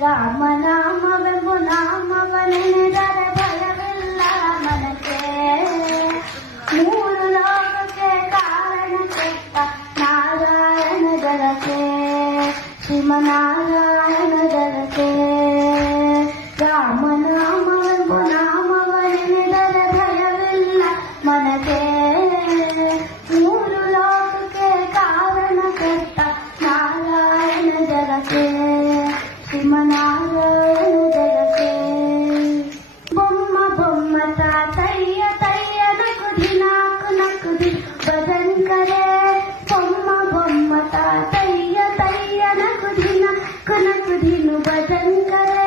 ರಾಮನಾಮವೆಂಬು ನಾಮವನೆನೆದರೆ ಭಯವಿಲ್ಲ ಮನಕ್ಕೆ. ಮೂರು ಲೋಕಕ್ಕೆ ಕಾರಣ ಕೆಟ್ಟ ನಾರಾಯಣ ಜಲಕ್ಕೆ, ಶ್ರೀಮನಾರಾಯಣ ಜಲಕ್ಕೆ. ರಾಮನಾಮವೆಂಬು ನಾಮವನೆನೆದರೆ ಭಯವಿಲ್ಲ ಮನಕ್ಕೆ. ಮೂರು ಲೋಕಕ್ಕೆ ಕಾರಣ ಕೆಟ್ಟ ನಾರಾಯಣ ಜಲಕ್ಕೆ, ಶ್ರೀಮನಾರಾಯಣ ಜಲಕ್ಕೆ. ಬೊಮ್ಮ ಬೊಮ್ಮ ತಾತಯ್ಯ ತಯ್ಯ ನಕುದಿ ನಾಕು ನಕುದಿ ಭಜನ್ ಕರೆ. ಬೊಮ್ಮ ಬೊಮ್ಮ ತಾತಯ್ಯ ತಯ್ಯ ನಕುದಿ ನಾಕು ನಕುದಿನು ಭಜನ್ ಕರೆ.